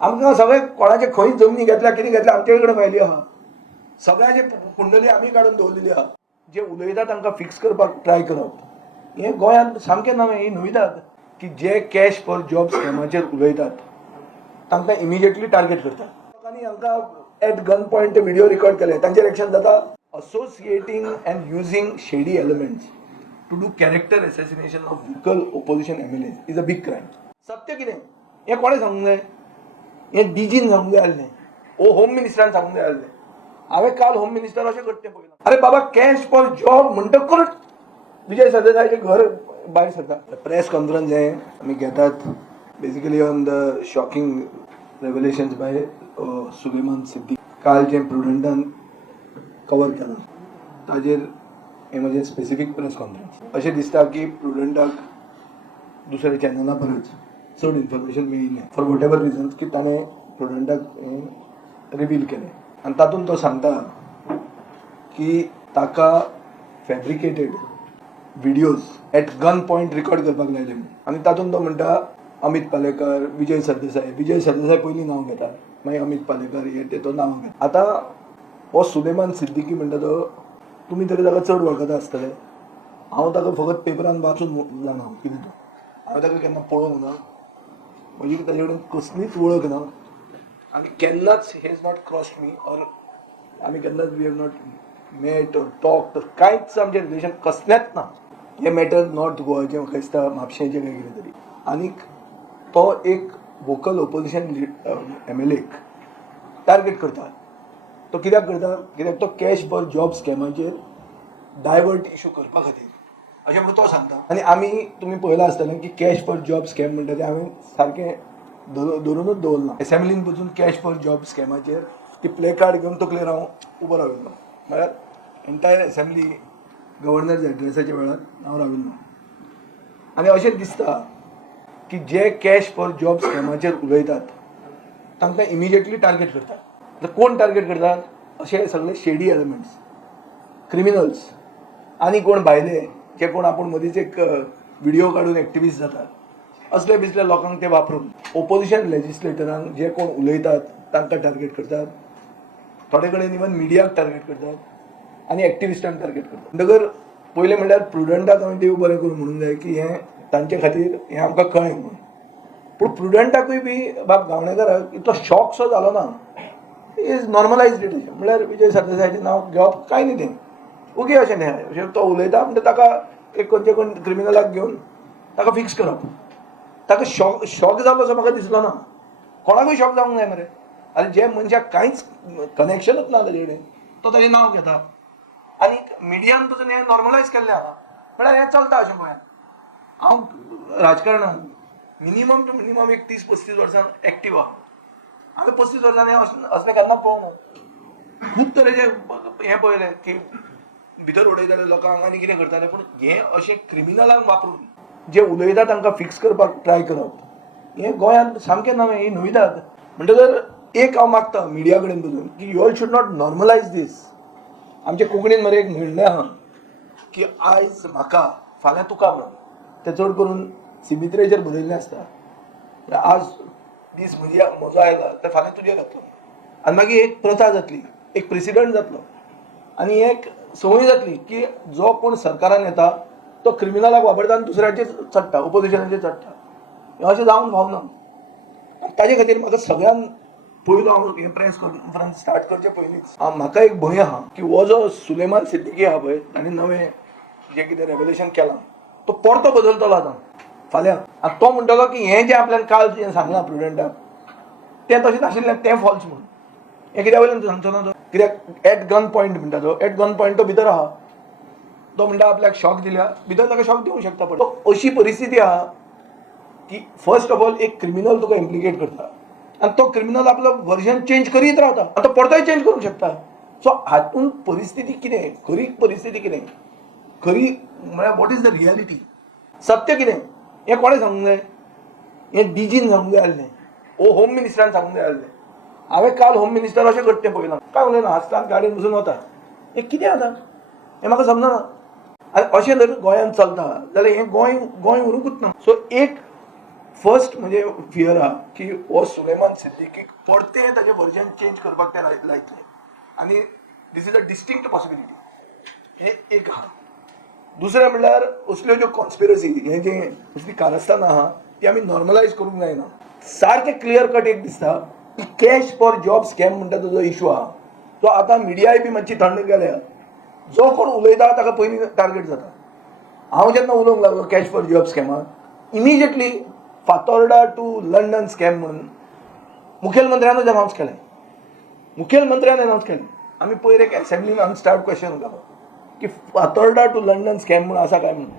आमकां सगळे कोणाचे खंय जमनी घेतल्या कितें घेतल्या आमचे कडेन व्हायली आहा. सगळ्यांचे कुंडली आमी काडून दवरलेली आहा. जे उलयता तांकां फिक्स करपाक ट्राय करप हें गोंयांत सामकें नवें. ही नविदाद की जे कॅश फॉर जॉब स्कॅमाचेर उलयतात तांकां इमिजिएटली टार्गेट करतात. लोकांनी हांकां एट गन पॉयंट ते व्हिडिओ रिकॉर्ड केले. तांचेर एक्शन जाता. Associating and using shady elements to do character assassination of vocal opposition MLAs is a big crime. सत्य कितें हें कोणें सांगूंक जाय? हें डीजीन सांगूंक जाय आसलें. होम मिनिस्टरान सांगूंक जाय आसलें. हांवें काल होम मिनिस्टर अशें करचें पळयलां. अरे बाबा कॅश फॉर जॉब म्हणटकूच विजय सरदेसायचें घर भायर सरता. प्रेस कॉन्फरन्स हें आमी घेतात basically on the shocking revelations by Suleman Siddiqui. काल जें प्रुडंटान कवर केलां ताजेर हें म्हजें स्पेसिफीक प्रेस कॉन्फरन्स. अशें दिसता की प्रुडंटाक दुसऱ्या चॅनला परस चड इन्फॉर्मेशन मेळिल्लें फॉर वॉट एवर रिजन्स की ताणें प्रुडंटाक हें रिवील केलें. आनी तातूंत तो सांगता की ताका fabricated videos at gun point record करपाक लायले. आनी तातूंत तो म्हणटा अमित पालेकर, विजय सरदेसाय पयलीं नांव घेता, मागीर अमित पालेकर हे तो नांव घेता. आतां हो सुलेमान सिद्दीकी म्हणटा तो तुमी तरी ताका चड वळखता आसतले. हांव ताका फकत पेपरान वाचून जाणा कितें तो. हांवें ताका केन्ना पळोवंक ना. म्हजी ताजे कडेन कसलीच वळख ना आनी केन्नाच he's not crossed me or आमी केन्नाच we have not met or talk. कांयच आमचें रिलेशन कसलेंच ना. हें मॅटर नॉर्थ गोवाचें म्हाका दिसता म्हापशेंचें काय कितें तरी. आनीक तो एक वोकल ओपोजिशन एमएलएक टार्गेट करता. तो कित्याक करता? कित्याक तो कॅश फॉर जॉब स्कॅमाचेर डायवर्ट इशू करपा खातीर अशें म्हणून तो सांगता. आनी आमी तुमी पळयलां आसतलें की कॅश फॉर जॉब स्कॅम म्हणटा तें हांवें सारकें धरूनच दवरना. एसेंब्लीन पसून कॅश फॉर जॉब स्कॅमाचेर ती प्ले कार्ड घेवन तकलेर हांव उबो राविल्लो. म्हळ्यार एंटायर एसेंब्ली गव्हर्नर एड्रेसाच्या वेळार हांव राविल्लो. आनी अशें दिसता की जे कॅश फॉर जॉब स्कॅमाचेर उलयतात तांकां इमिजिएटली टार्गेट करतात. आतां कोण टार्गेट करतात? अशे सगळे शेडी एलिमेंट्स, क्रिमिनल्स आनी कोण भायले जे कोण आपूण मदींच एक व्हिडिओ काडून एक्टिविस्ट जातात असले बिसले लोकांक ते वापरून ओपोजिशन लेजिस्लेटरांक जे कोण उलयतात तांकां टार्गेट करतात. थोडे कडेन इवन मिडियाक टार्गेट करतात आनी एक्टिविस्टांक टार्गेट करतात. म्हणटकर पयलें म्हणल्यार प्रुडंटाक हांवें देव बरें करून म्हणूंक जाय की हें तांचे खातीर हें आमकां कळ्ळें म्हणून. पूण प्रुडंटाकूय बी बाब गावणेकाराक इतलो शॉक सो जालो ना. Is normalized it. म्हणल्यार विजय सरदेसायचें नांव घेवप कांय न्ही तें ओके अशें न्ही. अशें तो उलयता म्हणजे ताका एक खंयचे कोण क्रिमिनलाक घेवन ताका फिक्स करप. ताका शॉक जालो असो म्हाका दिसलो ना. कोणाकूय शॉक जावंक जाय मरे. आनी जे मनशाक कांयच कनेक्शनूच ना ताजे कडेन तो ताजें नांव घेता. आनी मिडियान पसून हें नॉर्मलायज केल्लें आहा. म्हळ्यार हें चलता अशें गोंयांत. हांव राजकारणांत मिनिमम टू मिनिमम एक 30-35 वर्सां एक्टीव आहा. हांवें 35 वर्सांनी असलें केन्ना पळोवंक ना. खूब तरेचे हें पळयलें की भितर उडयताले लोकांक आनी कितें करताले. पूण हें अशें क्रिमिनलांक वापरून जे उलयता तांकां फिक्स करपाक ट्राय करप हें गोंयांत सामकें नवें. ही नविदाद. म्हणटकर एक हांव मागता मिडिया कडेन पसून की you all should not normalise दीस. आमचे कोंकणीन मरे एक म्हणणें आहा की आयज म्हाका फाल्यां तुका म्हणून. तें चड करून सिमित्रेचेर बरयल्लें आसता. आज दीस म्हजो आयला तें फाल्यां तुजेर जातलो. आनी मागीर एक प्रथा जातली, एक प्रेसिडंट जातलो आनी एक संवय जातली की जो कोण सरकारान येता तो क्रिमिनलाक वापरता आनी दुसऱ्याचेर चडटा, ओपोजिशनाचेर चडटा. हें अशें जावंक फावना. ताजे खातीर म्हाका सगळ्यान पयलो हांव हें प्रेस कॉन्फरन्स स्टार्ट करचे पयलींच म्हाका एक भंय आहा की हो जो सुलेमान सिद्दीकी आहा पळय ताणें नवें जें कितें रेवल्युशन केलां तो परतो बदलतलो आतां फाल्यां. आनी तो म्हणटलो की हें जें आपल्यान काल जें सांगलां प्रुडंटाक तें तशें नाशिल्लें, तें फॉल्स म्हणून. हें कित्या वयल्यान सांगचो ना तो? कित्याक एट गन पॉयंट म्हणटा तो. एट गन पॉयंट तो भितर आहा. तो म्हणटा आपल्याक शॉक दिल्या भितर ताका शॉक दिवंक शकता. पण तो अशी परिस्थिती आहा की फर्स्ट ऑफ ऑल एक क्रिमिनल तुका इम्प्लिकेट करता आनी तो क्रिमिनल आपलो वर्जन चेंज करीत रावता आनी तो परतोय चेंज करूंक शकता. सो हातूंत परिस्थिती कितें, खरी परिस्थिती कितें, खरी म्हळ्यार वॉट इज द रियलिटी, सत्य कितें हें कोणें सांगूंक जाय? हें डीजीन सांगूंक जाय आसलें. होम मिनिस्टरान सांगूंक जाय आसलें. हांवें काल होम मिनिस्टर अशें करचें पळयलां. काय उलयना, हांसतात गाडयेन बसून वता. हें कितें आतां हें म्हाका समजना. आनी अशें जर गोंयांत चलता जाल्यार हें गोंय उरूंकूच ना. सो एक फर्स्ट म्हणजे फियर आहा की हो सुलेमान सिद्दीकीक परते ताजें वर्जन चेंज करपाक ते लायतले आनी this is a distinct possibility. हे एक आहा. दुसरें म्हणल्यार असल्यो ज्यो कॉन्स्पिरसी हे जे असली कारस्थान आहा ती आमी नॉर्मलायज करूंक जायना. सारकें क्लियर कट एक दिसता की कॅश फॉर जॉब स्कॅम म्हणटा तो जो इशू आहा तो आतां मिडियाय बी मातशी थंड केल्या. जो कोण उलयता ताका पयलीं टार्गेट जाता. हांव जेन्ना उलोवंक लागलो कॅश फॉर जॉब स्कॅमाक immediately Fatorda to London scam म्हणून मुखेलमंत्र्यानूच अनावन्स केलें. मुखेलमंत्र्यान अनावन्स केलें. आमी पयर एक असेंब्लीन अनस्टार्ट क्वेश्चन घालो की फातोर्डा टू लंडन स्कॅम म्हणून आसा काय म्हणून.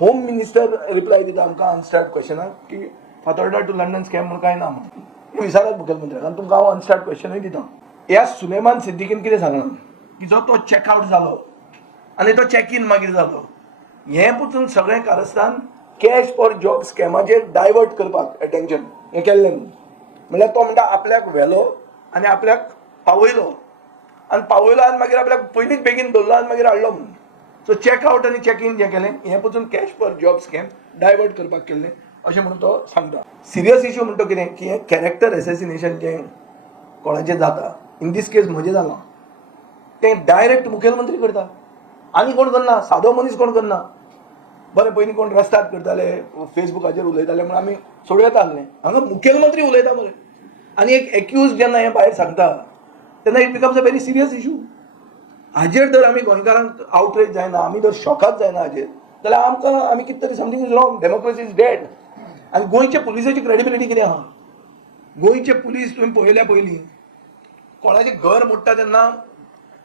होम मिनिस्टर रिप्लाय दिता आमकां अनस्टार्ट क्वेश्चनाक की फातोर्डा टू लंडन स्कॅम म्हणून काय ना म्हणून. विचारात मुखेलमंत्र्याक आनी तुमकां हांव अनस्टार्ट क्वेश्चनूय दिता. ह्या सुलेमान सिद्दीकीन कितें सांगलां की जो तो चॅकआउट जालो आनी तो चॅक इन मागीर जालो हें पसून सगळें कारस्थान कॅश फॉर जॉब स्कॅमाचेर डायवर्ट करपाक एटेन्शन हें केल्लें. म्हणल्यार तो म्हणटा आपल्याक व्हेलो आनी आपल्याक पावयलो आनी मागीर आपल्याक पयलींच बेगीन धरलो आनी मागीर हाडलो म्हणून. सो चॅकआउट आनी चॅक इन जें केलें हें पसून cash for job scam divert करपाक केल्लें अशें म्हणून तो सांगता. सिरियस इश्यू म्हणटा कितें की हें कॅरेक्टर एसेसिनेशन जें कोणाचें जाता इन दीस केस म्हजें जालां तें डायरेक्ट मुखेलमंत्री करता आनी कोण करना. सादो मनीस कोण करना. बरें पयलीं कोण रस्त्यार करताले फेसबुकाचेर उलयताले म्हणून आमी सोडूं येता आसलें. हांगा मुखेलमंत्री उलयता बरें आनी एक एक्यूज जेन्ना हें भायर सांगता तेन्ना it becomes a very serious issue. हाजेर जर आमी गोंयकारांक आवटरेज जायना आमी जर शॉकाच जायना हाजेर जाल्यार आमकां आमी कितें तरी something is wrong. Democracy is dead. आनी गोंयचे पुलिसाची क्रेडिबिलिटी कितें आहा. गोंयचे पुलीस तुवें पळयल्या पयलीं कोणाचें घर मोडटा तेन्ना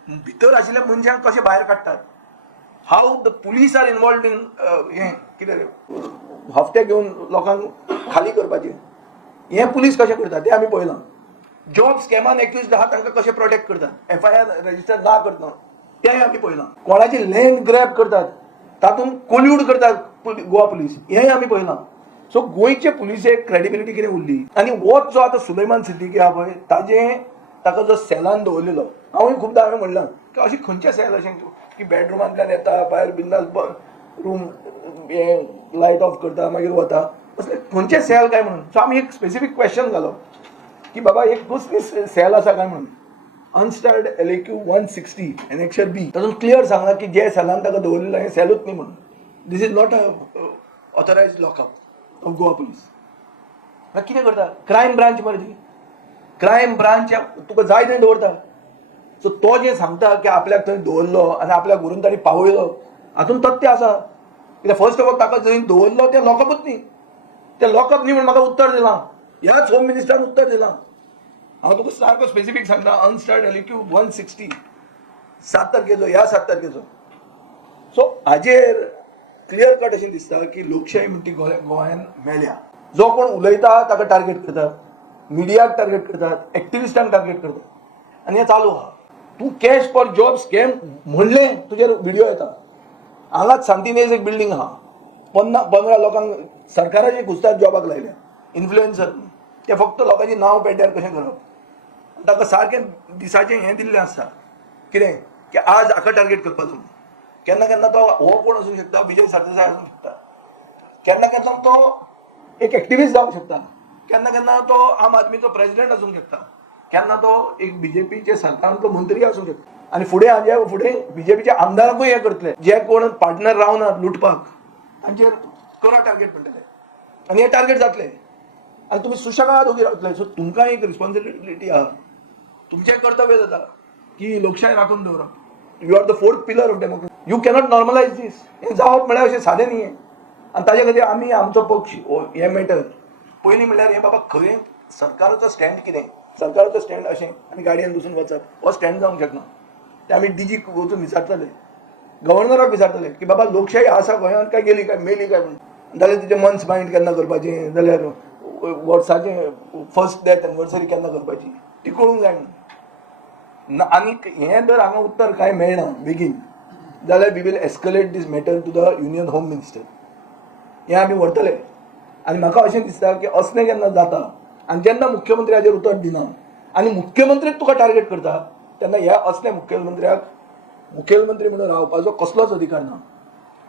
भितर आशिल्ल्या मनशांक कशें भायर काडटात. How the police are involved in हें कितें हफ्ते घेवन लोकांक खाली करपाचें हें पुलीस कशें करता तें आमी पळयलां. जॉब स्कॅमान एक्युज्ड आहा तांकां कशें प्रोटेक्ट करतात FIR रजिस्टर ना करतना तेंय आमी पळयलां. कोणाची लँड ग्रॅब करतात तातूंत कोल्यूड करतात गोवा पुलीस हेंय आमी पळयलां. सो गोंयचे पुलिसेक क्रेडिबिलिटी कितें उरली. आनी होच जो आतां सुलेमान सिद्दीकी आहा पळय ताका जो सेलान दवरलेलो हांवूय खूबदां हांवें म्हणलां की अशें खंयचें सेल अशें की बेडरुमांतल्यान येता भायर बिंदास रूम हें लायट ऑफ करता मागीर वता असलें खंयचें सेल काय म्हणून. सो आमी एक स्पेसिफीक क्वेश्चन घालो की बाबा एक कसली सेल आसा काय म्हणून. अनस्टार्ड LAQ 160 एनेक्शर B तातूंत क्लियर सांगला की जे सेलान ताका दवरलेलो हें सेलूच न्ही म्हणून. This is not a authorized lockup of Goa police. मागीर कितें करता क्रायम ब्रांच मरे. क्रायम ब्रांच तुका जाय थंय दवरता. सो तो जें सांगता की आपल्याक थंय दवरलो आनी आपल्याक व्हरून ताणी पावयलो हातूंत तथ्य आसा. कित्याक फर्स्ट ऑफ ऑल ताका जंय दवरलो तें लॉकअपूच न्ही. तें लॉकअप न्ही म्हणून म्हाका उत्तर दिलां. ह्याच होम मिनिस्टरान उत्तर दिलां. हांव तुका सारको स्पेसिफीक सांगता अनस्टार्ड LAQ 160 7 तारखेचो ह्या 7 तारखेचो. सो हाजेर क्लियर कट अशें दिसता की लोकशाही म्हणटी गोंयांत मेल्या. जो कोण उलयता ताका टार्गेट करतात. मिडियाक टार्गेट करतात. एक्टिविस्टांक टार्गेट करतात आनी हें चालू आहा. तूं कॅश फॉर जॉब स्कॅम म्हणलें तुजेर व्हिडिओ येता. हांगाच सांतिनेज एक बिल्डींग आहा 15 लोकांक सरकाराचे घुसतात जॉबाक लायल्या इन्फ्लुएन्सर. ते फक्त लोकांची नांव पेड्ड्यार कशें करप. ताका सारकें दिसाचें हें दिल्लें आसता कितें की आज हाका टार्गेट करपाचो. केन्ना केन्ना तो हो कोण आसूंक शकता विजय सरदेसाय आसूंक शकता. केन्ना केन्ना तो एक एक्टिविस्ट जावंक शकता. केन्ना केन्ना तो आम आदमीचो प्रेसिडेंट आसूंक शकता. केन्ना तो एक BJPचे सरकारांतलो मंत्री आसूंक शकता. आनी फुडें हाजे फुडें BJPचे आमदाराकूय हें करतले जे कोण पार्टनर रावनात लुटपाक तांचेर करा टार्गेट म्हणटले आनी हें टार्गेट जातलें आनी तुमी सुशेगाद उबी रावतले. सो तुमकां एक रिस्पॉन्सिबिलिटी आहा. तुमचें कर्तव्य जाता की लोकशाय राखून दवरप. You are the fourth pillar of democracy. You cannot normalize this. हें जावप म्हळ्यार अशें सादें न्ही हें. आनी ताजे खातीर आमी आमचो पक्ष हें मॅटर पयलीं म्हणल्यार हें बाबा खंय सरकाराचो स्टँड कितें. सरकाराचो स्टँड अशें आनी गाडयेन बसून वचप हो स्टँड जावंक शकना. ते आमी DGक वचून विचारतले गव्हर्नराक विचारतले की बाबा लोकशाही आसा गोंयांत काय गेली काय मेली काय म्हणून. जाल्यार तुजें मंथ्स मायंड केन्ना करपाचें जाल्यार वर्साचें फर्स्ट डेथ एनिवर्सरी केन्ना करपाची ती कळूंक जाय म्हणून. आनी हें जर हांगा उत्तर कांय मेळना बेगीन जाल्यार we will escalate this matter to the union home minister. हें आमी व्हरतले. आनी म्हाका अशें दिसता की असलें केन्ना जाता आनी जेन्ना मुख्यमंत्री हाजेर उतर दिना आनी मुख्यमंत्रीक तुका टार्गेट करता तेन्ना ह्या असल्या मुख्यमंत्र्याक मुखेलमंत्री म्हणून रावपाचो कसलोच अधिकार ना.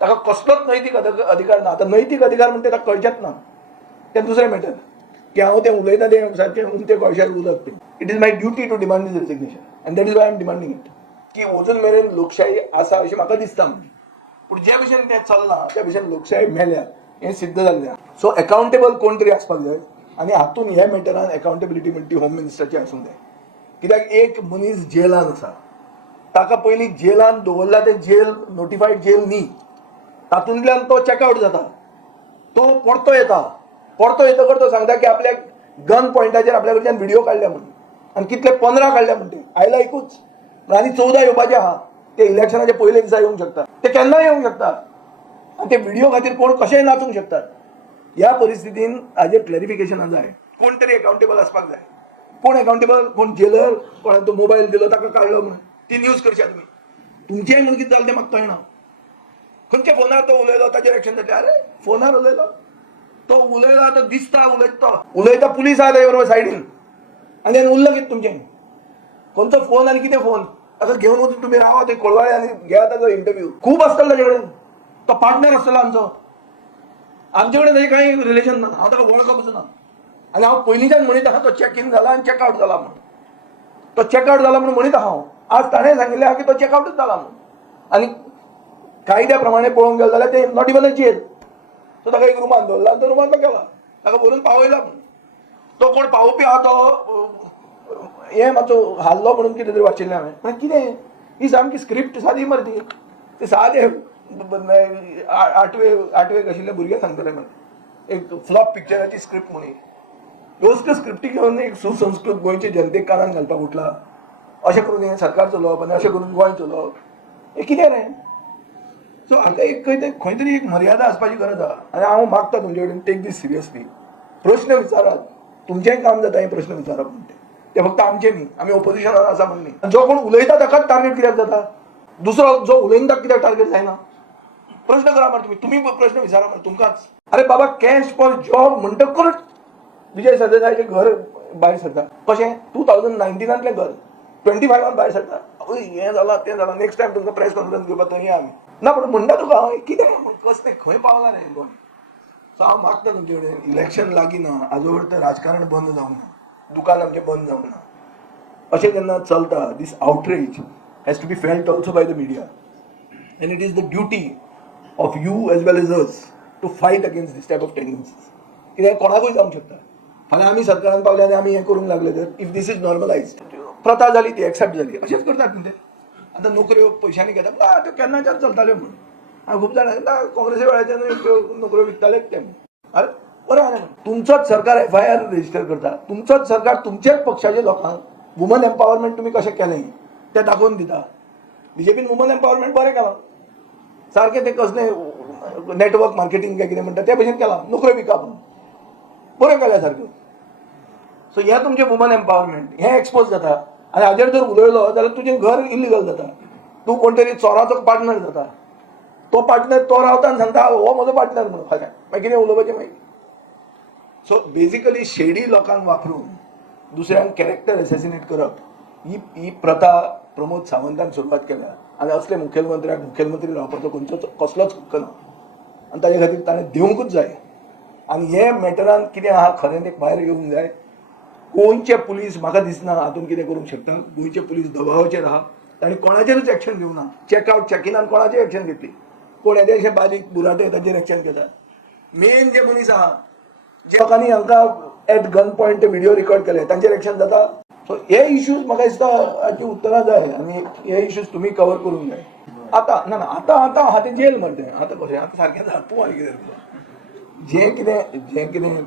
ताका कसलोच नैतीक अधिकार ना. आतां नैतीक अधिकार म्हणटा ताका कळचेच ना. तें दुसरें मॅटर की हांव तें उलयता तें सारकें उमते गोंयशार उलप तें. It is my duty to demand this resignation and that is why I am demanding it. की अजून मेरेन लोकशाही आसा अशें म्हाका दिसता. पूण जे भशेन तें चल्लां त्या भशेन लोकशाही मेल्या हें सिद्ध जाल्लें. सो अकाउंटेबल कोण तरी आसपाक जाय आनी हातून ह्या मॅटरान अकाउंटेबिलिटी म्हणटा ती होम मिनिस्टराची आसूंक जाय. कित्याक एक मनीस जेलान आसा, ताका पयलीं जेलान दवरला तें जेल नोटिफायड जेल न्ही, तातूंतल्यान तो चेकआउट जाता, तो परतो येता. परतो येतकर तो सांगता की आपल्याक गन पॉयंटाचेर आपल्या कडच्यान व्हिडिओ काडल्या म्हणून, आनी कितले 15 काडल्या म्हणटे. आयला एकूच आनी 14 येवपाचे आहा. ते इलेक्शनाचे पयले दिसा येवंक शकता, ते केन्नाय येवंक शकता. आनी ते व्हिडिओ खातीर कोण कशेंय नाचूंक शकतात. ह्या परिस्थितीन हाजेर क्लॅरिफिकेशनां जाय. कोण तरी अकाउंटेबल आसपाक जाय. कोण अकाउंटेबल? कोण जेलर? कोणाक तो मोबायल दिलो ताका काडलो म्हणून ती न्यूज करशा तुमी. तुमचेंय म्हण कितें जालें तें म्हाका कळना. खंयच्या फोनार तो उलयलो ताचेर एक्शन जातलें. अरे फोनार उलयलो तो उलयलो आतां दिसता उलयता पुलीस आहा तेजे बरोबर सायडीन आनी उरलं कितें तुमचें? खंयचो फोन आनी कितें फोन? ताका घेवन वचून तुमी रावा थंय कोळवाळे आनी घेया ताचो इंटरव्यू. खूब आसतलो ताजे कडेन. तो पार्टनर आसतलो आमचो. आमचे कडेन ताजें कांय रिलेशन ना. हांव ताका वळखूंक पासून आनी हांव पयलींच्यान म्हणीत आहा तो चॅक इन जाला आनी चॅकआउट जाला म्हणून. तो चॅकआउट जाला म्हणून म्हणीत आहा हांव. आज ताणें सांगिल्लें आहा की तो चॅकआउटूच जाला म्हणून. आनी कायद्या प्रमाणे पळोवंक गेलो जाल्यार ते not even a jail. So ताका एक रुमान दवरला आनी तो रुमान तो गेला. ताका व्हरून पावयला म्हणून. तो कोण पावोवपी आहा तो हें मातसो हाल्लो म्हणून कितें तरी वाचिल्लें हांवें. म्हळ्यार कितें ही सामकी स्क्रिप्ट सादी मरे ती. ते सादे 8वेक आशिल्ले भुरगे सांगतले म्हण एक फ्लॉप पिक्चराची स्क्रिप्ट म्हणून. ह्यो स्क्रिप्टी घेवन एक सुसंस्कृत गोंयचे जनतेक कानान घालपाक उठला. अशें करून हें सरकार चलोवप आनी अशें करून गोंय चलोवप हें कितें रे? सो हाका एक खंय तरी एक मर्यादा आसपाची गरज आहा. आनी हांव मागता तुमचे कडेन टेक दीस सिरियसली. प्रश्न विचारात. तुमचेंय काम जाता हे प्रश्न विचारप म्हणटे. ते फक्त आमचे न्ही. आमी ऑपोजिशनान आसा म्हण न्ही. जो कोण उलयता ताकाच टार्गेट कित्याक जाता? दुसरो जो उलयना ताका कित्याक टार्गेट जायना? प्रश्न करा मरे तुमी प्रश्न विचारा मरे तुमकांच. अरे बाबा कॅश फॉर जॉब म्हणटकच विजय सरदेसायचें घर भायर सरता. कशें 2019तलें घर 25 भायर सरता. हें जालां तें जालां. नेक्स्ट टायम तुमकां प्रेस कॉन्फरन्स घेवपाक थंय या आमी. ना पूण म्हणटा तुका हांव कितें कसलें खंय पावलां रे गोंय. सो हांव मागता तुमचे कडेन इलेक्शन लागीं ना हाजो अर्थ राजकारण बंद जावंक ना. दुकान आमचें बंद जावंक ना. अशें जेन्ना चलता this outreach has to be felt also by the media and it is the duty of you as well as us to fight against this type of tendencies. कित्याक कोणाकूय जावंक शकता. फाल्यां आमी सरकारान पावले आनी आमी हें करूंक लागले तर इफ दीस इज नॉर्मलायज्ड प्रथा जाली ती एक्सेप्ट जाली. अशेंच करतात न्ही ते. आतां नोकऱ्यो पयशांनी घेतात त्यो केन्नाच्याच चलताल्यो म्हणून. हांव खूब जाणां काँग्रेसी वेळाच्यान नोकऱ्यो विकतालेच ते. अरे बरें आहा तुमचोच सरकार FIR रेजिस्टर करता. तुमचोच सरकार तुमचेच पक्षाच्या लोकांक वुमन एम्पावरमेंट तुमी कशें केलें तें दाखोवन दिता. BJPन वुमन एम्पावरमेंट बरें केलां. सारकें तें कसलें नेटवर्क मार्केटींग काय कितें म्हणटा ते भशेन केलां. नोकऱ्यो विकप बरें केल्या सारकें. सो हें तुमचें वुमन एम्पावरमेंट हें एक्सपोज जाता. आनी हाजेर जर उलयलो जाल्यार तुजें घर इल्लिगल जाता. तूं कोण तरी चोराचो पार्टनर जाता. तो पार्टनर तो रावता आनी सांगता हो म्हजो पार्टनर म्हणून फाल्यां मागीर कितें उलोवपाचें मागीर. सो बेजिकली शेडी लोकांक वापरून दुसऱ्यांक कॅरेक्टर एसेसिनेट करप ही प्रथा प्रमोद सावंतान सुरवात केल्या. आनी असले मुखेलमंत्र्याक मुखेलमंत्री रावपाचो कसलोच हक्क ना. आनी ताचे खातीर ताणें दिवंकूच जाय. आनी हे मॅटरान कितें आहा खरें तें भायर येवंक जाय. गोंयचे पुलीस म्हाका दिसना हातून कितें करूंक शकता. गोंयचे पुलीस दबावाचेर आहा. तांणी कोणाचेरूच एक्शन घेवना. चॅकआउट चॅकिनान कोणाचेर एक्शन घेतली. कोण येदे अशे बारीक बुराटे ताचेर एक्शन घेतात. मेन जे मनीस आहा जे लोकांनी हांकां at gun point video record केले तांचेर एक्शन जाता. सो हे इश्यूज म्हाका दिसता हाची उतरां जाय आनी हे इश्यूज तुमी कवर करूंक जाय. आतां ना आतां आहा तें जेल मरे तें आतां कशें आतां सारकें जाता. तूं आनी कितें जें कितें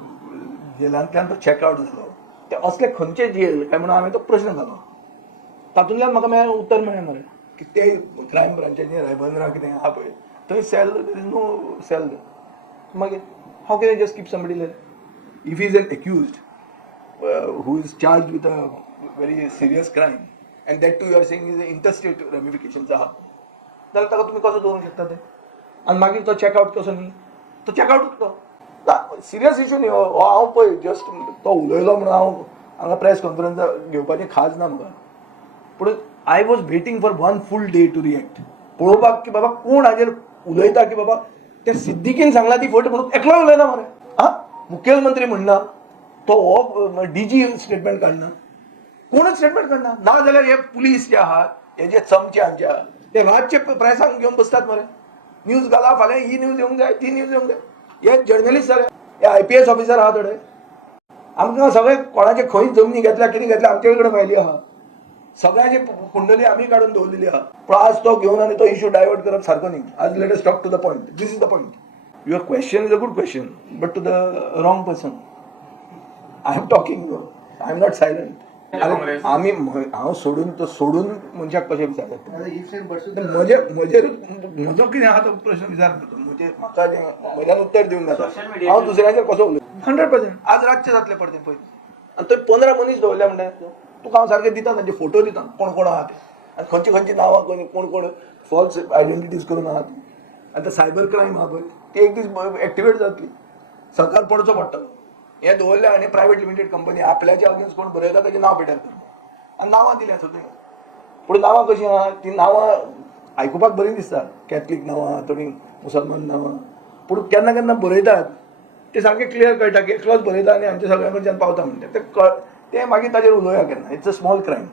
जेलांतल्यान तो चॅकआउट जालो ते असले खंयचे जेल काय म्हणून हांवें तो प्रश्न घालो. तातूंतल्यान म्हाका उत्तर मेळ्ळें मरे की ते क्रायम ब्रांचाचें रायबंद्रा कितें आहा पळय थंय cell there is no cell. मागीर how can just keep somebody there. If he is an accused who is charged with a very serious crime and that too you are saying is interstate ramifications आहा जाल्यार ताका तुमी कसो दवरूंक शकता ते. आनी मागीर तो चॅकआउट कसो न्ही तो चॅकआउटूच तो सिरियस इश्यू न्ही. हांव पळय जस्ट तो उलयलो म्हणून हांव हांगा प्रेस कॉन्फरन्स घेवपाचें खाज ना म्हाका. पूण I was waiting for 1 full day to react. पळोवपाक की बाबा कोण हाजेर उलयता की बाबा ते सिद्दीकीन सांगला ती फट म्हणून एकलो उलयना मरे. हां मुखेलमंत्री म्हणना तो डीजी स्टेटमेंट काढना, कोणच स्टेटमेंट काढना. ना जाल्यार हे पुलीस जे आहात हे जे चमचे आमचे आहात ते रातचे प्रेसांक घेवन बसतात मरे. न्यूज घाला, फाल्यां ही न्यूज येवंक जाय, ती न्यूज येवंक जाय. हे जर्नलिस्ट जाले, हे IPS ऑफिसर आहा थोडे. आमकां सगळे कोणाचे खंय जमनी घेतल्या कितें घेतल्या आमचे कडेन फायली आहा. सगळ्याची कुंडली आमी काडून दवरलेली आहा. पण आज तो घेवन आनी तो इश्यू डायवर्ट करप सारको न्ही. आज let us talk to the point. This is the point. Your question is a good question but to the wrong person. I am talking, I am not silent. आम्ही हांव सोडून मनशाक कशें विचारतात म्हजो कितें आहा तो प्रश्न विचारता. म्हणजे म्हाका म्हज्यान उत्तर दिवंक जाता. हांव दुसऱ्याचेर कसो उलयता 100%. आज रातचे जातले पडते पळय आनी थंय 15 मनीस दवरल्या म्हणटा तुका हांव सारकें दिता, तांचे फोटो दिता कोण कोण आहा ते आनी खंयची नांवां कोण कोण फॉल्स आयडेंटिटीज करून आहात. आतां सायबर क्रायम आहा पळय ती एक दीस एक्टिवेट जातली, सरकार पडचो पडटलो. हे दवरले आनी प्रायवेट लिमिटेड कंपनी आपल्याच्या अगेन्स्ट कोण बरयता ताचें नांव पिड्यार करता आनी नांवां दिल्या थंय. पूण नांवां कशीं आहा ती नांवां आयकुपाक बरीं दिसता, कॅथलीक नांवां थोडीं मुसलमान नांवां. पूण केन्ना केन्ना बरयतात ते सारकें क्लियर कळटा की एकलोच बरयता आनी आमच्या सगळ्यां कडच्यान पावता म्हणटा ते मागीर ताचेर उलोवया केन्ना. It's a small crime.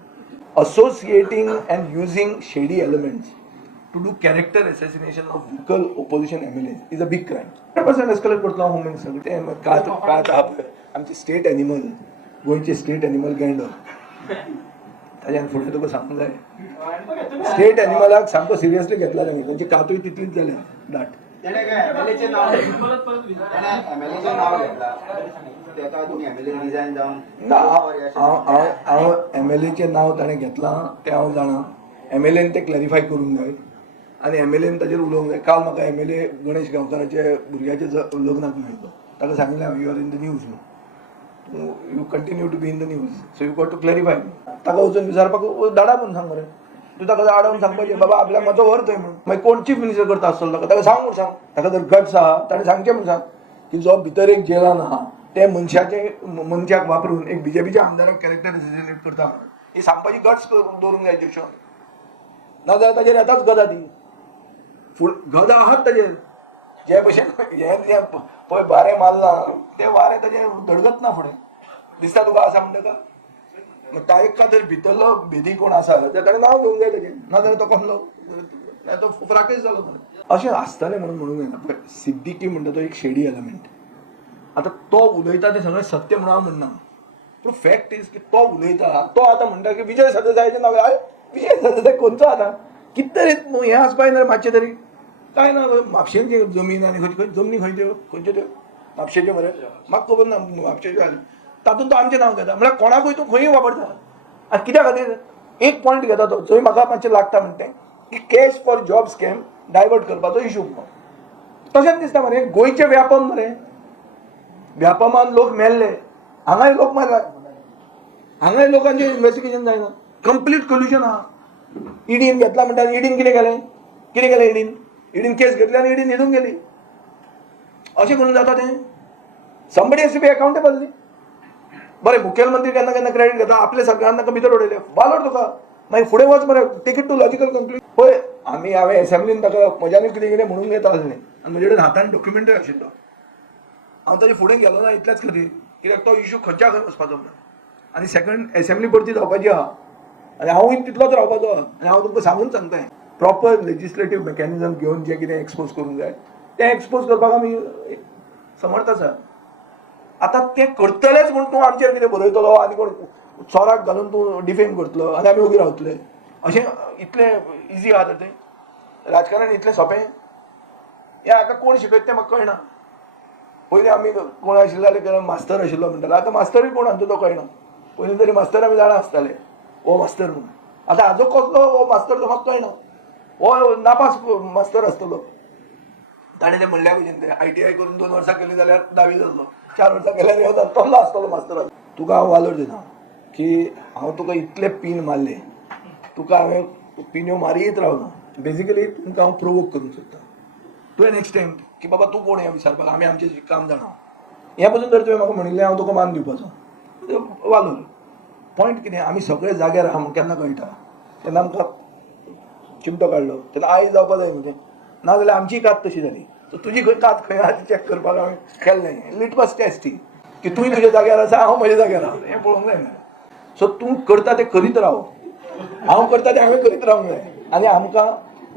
Associating and using shady elements to do character assassination of vocal opposition MLAs is a big crime. 100% escalate करतलो होम मिनिस्टर. ते कात आमचे स्टेट एनिमल, गोंयचे स्टेट एनिमल गेंडो ताज्यान फुडें तुका सांगूंक जाय. स्टेट एनिमलाक सामको सिरियसली घेतला तांणी. तांची कातूय तितलीच जाल्या दाट. हांव MLAचें नांव ताणें घेतलां तें हांव जाणां. MLAन तें क्लॅरिफाय करूंक जाय आनी MLAन ताचेर उलोवंक जाय. काल म्हाका MLA गणेश गांवकाराचे भुरग्याचे लग्नाक मेळिल्लो. ताका सांगलें हांव you are in the news न्हू, you continue to be in the news, so you got to clarify. ताका वचून विचारपाक धाडा म्हणून सांग मरे. तूं ताका आडावन सांगपाचें बाबा आपल्याक मातसो व्हर थंय म्हणून. मागीर कोण चीफ मिनिस्टर करता आसतलो ताका सांग म्हूण सांग. ताका जर गट्स आहा ताणें सांगचें म्हूण सांग की जो भितर एक जेलान आहा ते मनशाक वापरून एक BJPच्या आमदाराक कॅरेक्टर एसिसिनेट करता म्हणून ही सांगपाची गट्स दवरूंक जाय देशान. नाजाल्यार ताचेर येताच गदा ती गदा आहात ताचेर. जे भशेन हे पळय वारें मारलां ते वारें ताचें धडगत ना फुडें दिसता तुका आसा म्हणटा का. ताका जर भितरलो भेदी कोण आसा तर ताणें नांव घेवंक जाय ताचें. नाजाल्यार तो कसलो तो फ्राकेश जालो अशें आसतालें म्हणूंक जायना. पळय सिद्दीकी म्हणटा तो एक शेडी एलिमेंट. आतां तो उलयता तें सगळें सत्य म्हणून हांव म्हणना. पूण फॅक्ट इज की तो उलयता तो आतां म्हणटा की विजय सरदेसायाचें नांव विजय सरदेसाय खंयचो आतां कितें तरी हें आसपाक ना मातशें तरी. काय ना म्हापशेंची जमीन आनी खंयची जमनी खंयच्यो त्यो म्हापशेच्यो मरे म्हाका खबर ना म्हापशेच्यो आनी तातूंत तो आमचें नांव घेता म्हळ्यार कोणाकूय तूं खंयूय वापरता. आनी कित्या खातीर एक पॉयंट घेता तो जंय म्हाका मातशें लागता म्हणटा की केस फॉर जॉब स्कॅम डायवर्ट करपाचो इशू. तशेंच दिसता मरे गोंयचे व्यापम मरे. व्यापमान लोक मेल्ले हांगाय लोक मारला हांगाय लोकांचें इन्व्हेस्टिगेशन जायना. कंप्लीट कल्युजन आहा. ईडीन घेतला म्हणटा ईडीन कितें केलें ईडीन केस घेतली आनी ईडीन न्हिदून गेली. अशें करून जाता तें. Somebody has to be accountable न्ही. बरें मुखेलमंत्री केन्ना केन्ना क्रेडीट घेता आपले सरकारान ताका भितर उडयले वालोर तुका मागीर फुडें वच मरे take it to logical conclusion. पळय हांवें एसेंब्लीन ताका म्हज्यानूय कितें कितें म्हणूंक येता आसलें आनी म्हजे कडेन हातान डॉक्युमेंटूय आशिल्लो. हांव ताचे फुडें गेलो ना इतल्याच खातीर कित्याक तो इशू खंयच्या खंय वचपाचो म्हणून. आनी सेकंड एसेंब्ली परती जावपाची आहा आनी हांवूय तितलोच रावपाचो आनी हांव तुमकां सांगून सांगतां प्रॉपर लेजिस्लेटीव मेकॅनिझम घेवन जें कितें एक्सपोज करूंक जाय तें एक्सपोज करपाक आमी समर्थ आसा. आतां तें करतलेच म्हूण तूं आमचेर कितें बरयतलो आनी कोण चोराक घालून तूं डिफेम करतलो आनी आमी ओगी रावतले अशें इतलें इजी आहा तर तें. राजकारण इतलें सोंपें हें हाका कोण शिकयता तें म्हाका कळना. पयलीं आमी कोण आशिल्लो जाल्यार मास्तर आशिल्लो म्हणटालो. आतां मास्तरूय कोण आसा तो कळना. पयलीं तरी मास्तर आमी जाणा आसताले हो मास्तर म्हणून. आतां हाजो कसलो हो मास्तर तो म्हाका कळना. हो नापास मास्तर आसतलो. ताणें तें म्हणल्या भशेन तें ITI करून 2 वर्सां केलीं जाल्यार 10वी जाल्लो. 4 वर्सां केल्यार हे तसलो आसतलो मास्तर. तुका हांव वालोर दिना की हांव तुका इतले पीन मारले तुका हांवें पिन्यो मारीत रावना. बेजिकली तुमकां हांव प्रोवोक करूंक सोदता टू एन एक्सटेंट की बाबा तूं कोण हें विचारपाक आमी आमचें काम जाणा. हे पासून जर तुवें म्हाका म्हणिल्लें हांव तुका मान दिवपाचो वालोर. पॉयंट कितें आमी सगळे जाग्यार आहा म्हूण केन्ना कळटा तेन्ना आमकां चिमटो काडलो तेन्ना आयज जावपा जाय म्हणजे नाजाल्यार आमची कात तशी जाली. सो तुजी खंय कात खंय आहा ती चॅक करपाक हांवें केल्लें लिटमस टेस्ट ती की तुवें तुज्या जाग्यार आसा हांव म्हज्या जाग्यार आहा हें पळोवंक जाय मरे. सो तूं करता तें करीत राव, हांव करता तें हांवें करीत रावंक जाय. आनी आमकां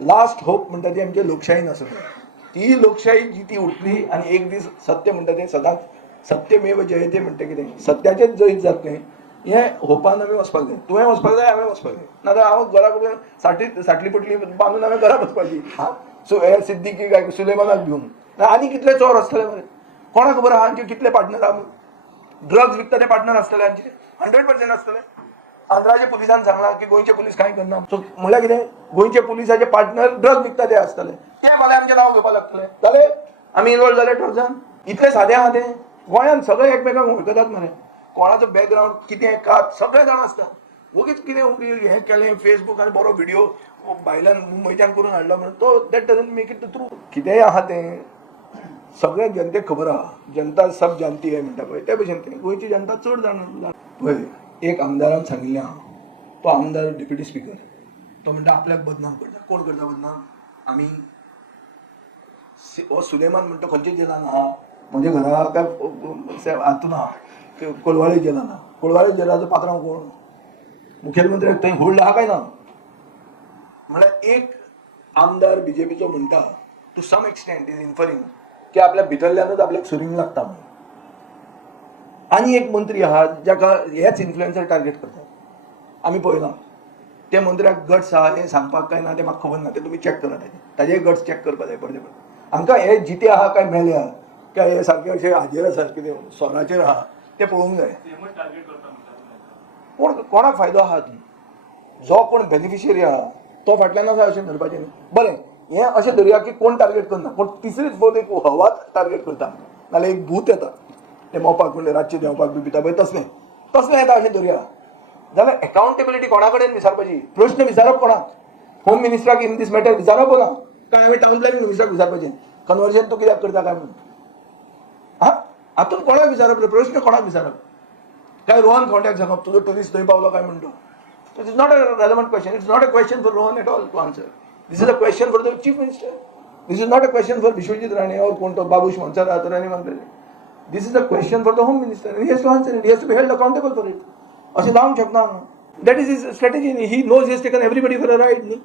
लास्ट होप म्हणटा ती आमची लोकशायीन आसूं जाय. ती लोकशाही जी ती उठली आनी एक दीस सत्य म्हणटा तें सदांच सत्यमेव जयते म्हणटा कितें सत्याचेंच जैत जातलें हें होपान आमी वचपाक जाय. तुवें वचपाक जाय, हांवें वचपाक जाय. नाजाल्यार हांव घरा कडेन साटली पटली बांदून हांवें घरा वचपाची. सो हे सिद्दीकी काय सुलेमानाक घेवन आनी कितले चोर आसतले मरे, कोणाक खबर आहा हांचे कितले पार्टनर आहा. ड्रग्स विकता ते पार्टनर आसतले हांचे 100% आसतले. आंध्राच्या पुलिसान सांगलां की गोंयचे पुलीस कांय करना. सो म्हळ्यार कितें गोंयचे पुलिसाचे पार्टनर ड्रग्स विकता ते आसतले, ते फाल्यां आमचें नांव घेवपाक लागतले. जालें आमी इनवॉल्व जाले ड्रग्सान. इतलें सादें आहा तें. गोंयांत सगळे एकमेकांक वळखतात मरे. कोणाचो बॅकग्रावंड कितें कात सगळें जाण आसता. वगीच कितें हें केलें फेसबूक आनी बरो व्हिडिओ भायल्यान मुंबयच्यान करून हाडलो म्हणून तो that doesn't make it true. कितेंय आहा तें सगळ्या जनतेक खबर आहा. जनता सब जानती है म्हणटा पळय ते भशेन तें गोंयची जनता चड जाण पळय. एक आमदारान सांगिल्लें आहा, तो आमदार डेप्युटी स्पीकर, तो म्हणटा आपल्याक बदनाम करता. कोण करता बदनाम? आमी. हो सुलेमान म्हणटा खंयच्या जेलान आहा? म्हज्या घरा काय हातून आहा, कोलवाळे जेलान आहा. कोलवाळे जेलाचो पात्रांव कोण? मुखेलमंत्र्याक थंय होल्ड आहा काय ना? म्हळ्यार एक आमदार बीजेपीचो म्हणटा टू सम एक्सटेंट इज इन्फरिंग की आपल्या भितरल्यानच आपल्याक सुरींग लागता म्हणून. आनी एक मंत्री आहा जाका हेच इन्फ्लुएन्सर टार्गेट करता. आमी पळयलां त्या मंत्र्याक गट्स आहा हें सांगपाक काय ना तें म्हाका खबर ना. तें तुमी चॅक करात ताजे गट्स चॅक करपाक जाय पडटे. आमकां हे जिते आहा काय मेले आहा काय हे सारके अशे हाजेर आसा कितें सोराचेर आहा तें पळोवंक जाय. कोणाक फायदो आहा हातून? जो कोण बेनिफिशियरी आहा तो फाटल्यान आसा अशें धरपाचें न्ही. बरें हें अशें धरुया की कोण टार्गेट करना पूण तिसरीच फावट एक हवाच टार्गेट करता नाल्यार एक भूत येता तें मोपाक म्हणल्यार रातचें देंवपाक बी भिता पळय तसलें येता अशें धरुया. जाल्यार एकावंटेबिलिटी कोणा कडेन विचारपाची? प्रश्न विचारप कोणाक? होम मिनिस्टराक इन दीस मॅटर विचारप ना काय हांवें टावन प्लॅनिंग मिनिस्टराक विचारपाचें कन्वर्जन तूं कित्याक करता काय म्हणून? हातून कोणाक विचारप रे? प्रश्न कोणाक विचारप? काय रोहन खंवट्याक सांगप तुजो टुरिस्ट थंय पावलो काय म्हणटा? It is not a relevant question. It's not a question for Rohan at all to answer. This is a question for the chief minister. This is not a question for Vishwajit Rane or कोण तो Babush Mansar or anyone. This is a question for the home minister and he has to answer it. He has to be held accountable for it. अशें जावंक शकना. That is his strategy. He knows he has taken everybody for a ride. न्ही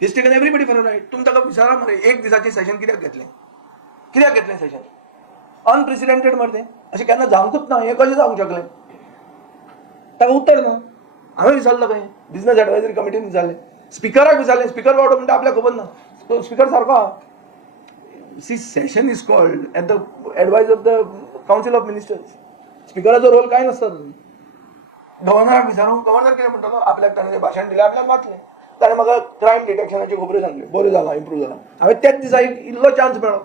he has taken everybody for a ride. तुम ताका विचारा मरे एक दिसाचें सेशन कित्याक घेतलें सेशन? अनप्रेसिडेंटेड मरे तें. अशें केन्ना जावंकूच ना. हें कशें जावंक शकलें? ताका उत्तर ना. हांवें विचारलं खंय बिझनस एडवायझरी कमिटीन विचारलें, स्पिकराक विचारलें. स्पिकर बावडो म्हणटा आपल्याक खबर ना. स्पिकर सारको आहा. See, session is called at the advice of the Council of Ministers. स्पिकराचो रोल काय नसता. गव्हर्नराक विचारूं गव्हर्नर कितें म्हणटलो आपल्याक ताणें भाशण दिलें आपल्याक वाचलें. ताणें म्हाका क्रायम डिटेक्शनाची खबरो सांगल्यो बरें जालां इम्प्रूव जालां. हांवें त्याच दिसा इल्लो चान्स मेळ्ळो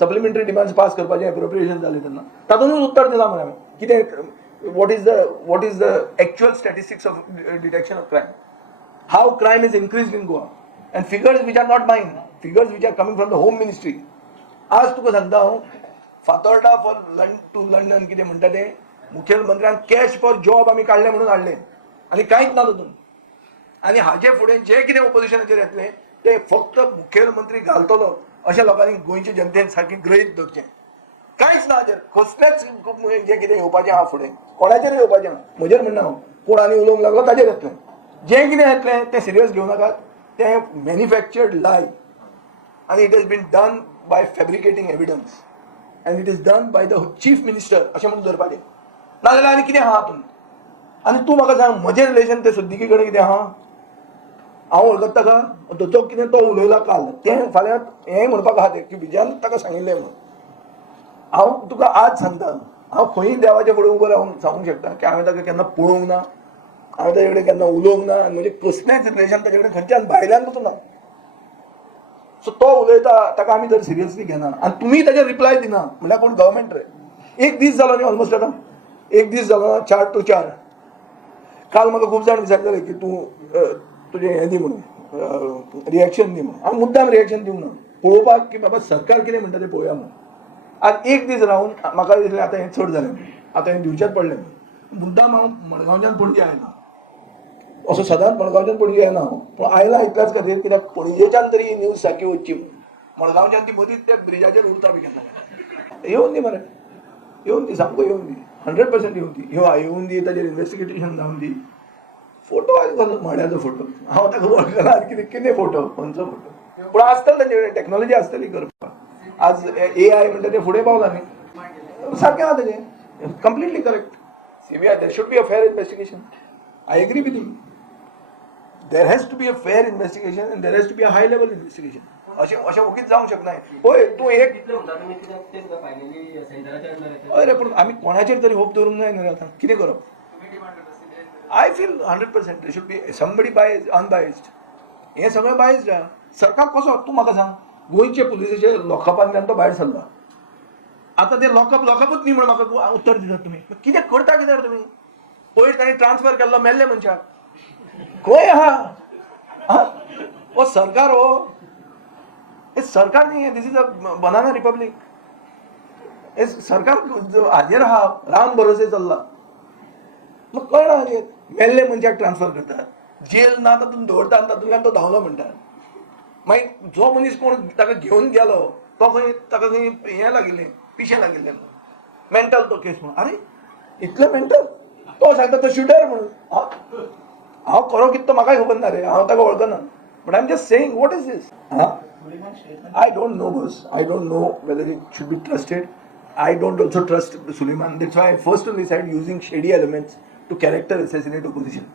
सप्लिमेंटरी डिमांड्स पास करपाचें एप्रोप्रिएशन जालें तेन्ना तातूंतूच उत्तर दिलां मरे हांवें कितें what is the actual statistics of detection of crime, how crime is increased in Goa and figures which are not mine, figures which are coming from the home ministry. आज तुका सांगता हांव फातोर्डा फॉर टू लंडन कितें म्हणटा तें मुखेलमंत्र्यान cash for job आमी काडलें म्हणून हाडलें आनी कांयच ना तातून. आनी हाचे फुडें जें कितें ओपोजिशनाचेर येतलें तें फक्त मुखेलमंत्री घालतलो अशें लोकांनी गोंयचे जनतेन सारकें गृहीत धरचें. कांयच ना हाचेर कसलेंच जें कितें येवपाचें आहा फुडें कोणाचेर येवपाचें ना. म्हजेर म्हणना हांव कोण आनी उलोवंक लागलो ताचेर येतलें. जें कितें येतलें तें सिरियस घेवं नाकात. तें manufactured lie and it has been done by fabricating evidence and it is done by the chief minister अशें म्हणून धरपाचें. नाजाल्यार आनी कितें आहा हातून? आनी तूं म्हाका सांग म्हजें रिलेशन तें सिद्दीकी कडेन कितें आहा? हांव वळखता ताका तो कितें तो उलयला काल तें फाल्यां हें म्हणपाक आहा तें की विजयान ताका सांगिल्लें म्हणून. हांव तुका आज सांगता हांव खंयी देवाचे फुडें उबो रावन सांगूंक शकता की हांवें ताका केन्ना पळोवंक ना, हांवें ताचे कडेन केन्ना उलोवंक ना आनी म्हजें कसलेंच रिलेशन ताचे कडेन खंयच्यान भायल्यान वचूं ना. सो तो उलयता ताका आमी जर सिरियसली घेना आनी तुमी ताचेर रिप्लाय दिना म्हणल्यार कोण गव्हर्मेंट रे. एक दीस जालो न्ही ऑलमोस्ट आतां एक दीस जालो 4 to 4. काल म्हाका खूब जाण विचारताले की तूं तुजें हें दी म्हणून रिएक्शन दी म्हणून. हांव मुद्दाम रिएक्शन दिवंक ना पळोवपाक की बाबा सरकार कितें म्हणटा तें पळोवया म्हणून. आनी एक दीस रावन म्हाका दिसलें आतां हें चड जालें आतां हें दिवचेंच पडलें. मुद्दाम हांव मडगांवच्यान पणजे आयला असो सदांच मडगांवच्यान पणजे येना पूण आयला इतल्याच खातीर कित्याक पणजेच्यान तरी ही न्यूज सारकी वचची म्हणून. मडगांवच्यान ती मदींच त्या ब्रिजाचेर उरता बी केन्ना येवन दी मरे, येवन दी, सामको येवन दी, 100% येवन दी. येवन दी, ताजेर इन्व्हेस्टिगेशन जावन दी. फोटो आयज माड्याचो फोटो हांव ताका वळखना कितें कितें फोटो खंयचो फोटो, पूण आसतलो तांचे कडेन टॅक्नॉलॉजी आसतली करपाक. आज AI म्हणटा ते फुडें पावला न्ही, सारकें आहा तेजें, completely correct. CBI, there should be a fair investigation. I agree with you. There has to be a fair investigation and there has to be a high level investigation. अशें उगीच जावंक शकना. पळय तूं एक अरे पूण आमी कोणाचेर तरी होप दवरूंक जाय न्हू आतां, कितें करप? I feel 100% there should be somebody biased, unbiased. हे सगळें बायस्ड आहा. सरकार कसो, तूं म्हाका सांग, गोंयचे पुलिसेचे लॉकअपांतल्यान तो भायर सरला. आतां ते लॉकअपूच न्ही म्हणून म्हाका उत्तर दितात तुमी. कितें करता कितें तुमी? पयर ताणें ट्रान्सफर केल्लो मेल्ले मनशाक खंय आहा? हो सरकार, हो हे सरकार न्ही, this is a banana republic. हे सरकार हाजेर आहा, राम भरोसे चल्ला. मग कळना हाजेर मेल्ले मनशाक ट्रान्सफर करतात, जेल ना तातूंत दवरता आनी तातूंतल्यान तो धांवलो म्हणटा. मागीर जो मनीस कोण ताका घेवन गेलो तो खंय, ताका खंय हें लागिल्लें, पिशें लागिल्लें, मेंटल तो केस म्हणून. अरे इतलें मेंटल? तो सांगता तो शूटर म्हणून. हांव खरो कितें तो म्हाकाय खबर ना रे, हांव ताका वळखना. But I am just saying what is this? I don't know, boss. I don't know whether it should be trusted. I don't also trust Suleiman. That's why I first only said using shady elements to character assassinate opposition.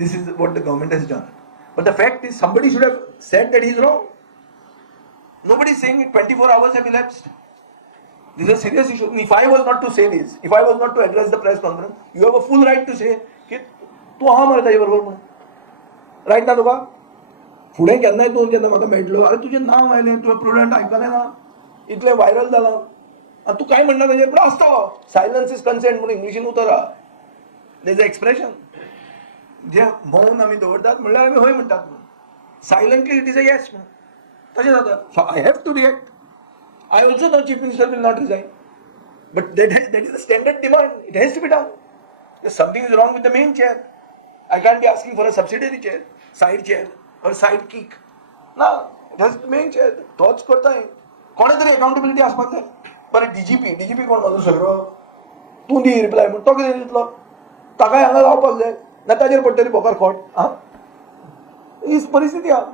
This is what the government has done. But the fact is, somebody should have said that he is wrong. Nobody is saying it. 24 hours have elapsed. This is a serious issue. If I was not to say this, if I was not to address the press conference, you have a full right to say ki tu ha mara taje बरोबर म्हणून. Right ना तुका? फुडें केन्नाय तूं जेन्ना म्हाका मेळटलो, अरे तुजें नांव आयलें, तुवें प्रुडंट आयकलें ना, इतलें व्हायरल जालां, आनी तूं काय म्हणना ताजेर. पूण आसता सायलन्स इज कन्सेंट म्हणून इंग्लिशीन उतर आहा. देर इज अ एक्सप्रेशन, जे मौन आमी दवरतात म्हणल्यार आमी हय म्हणटात म्हणून. Silently it is a yes म्हणून तशें जाता. So I have to react. I also know chief minister will not resign, but that is the standard demand. It has to be done. Something is wrong with the main chair. I can't be asking for a subsidiary chair, side chair or side kick. ना, just main chair. तोच करताय. कोणे तरी accountability आसपाक जाय. बरें DGP कोण म्हाजो सगळो, तूं दी रिप्लाय म्हण, तो कितें दितलो? ताकाय हांगा रावपाक जाय ना, ताजेर पडटली बोकार खोट. ही परिस्थिती आहा.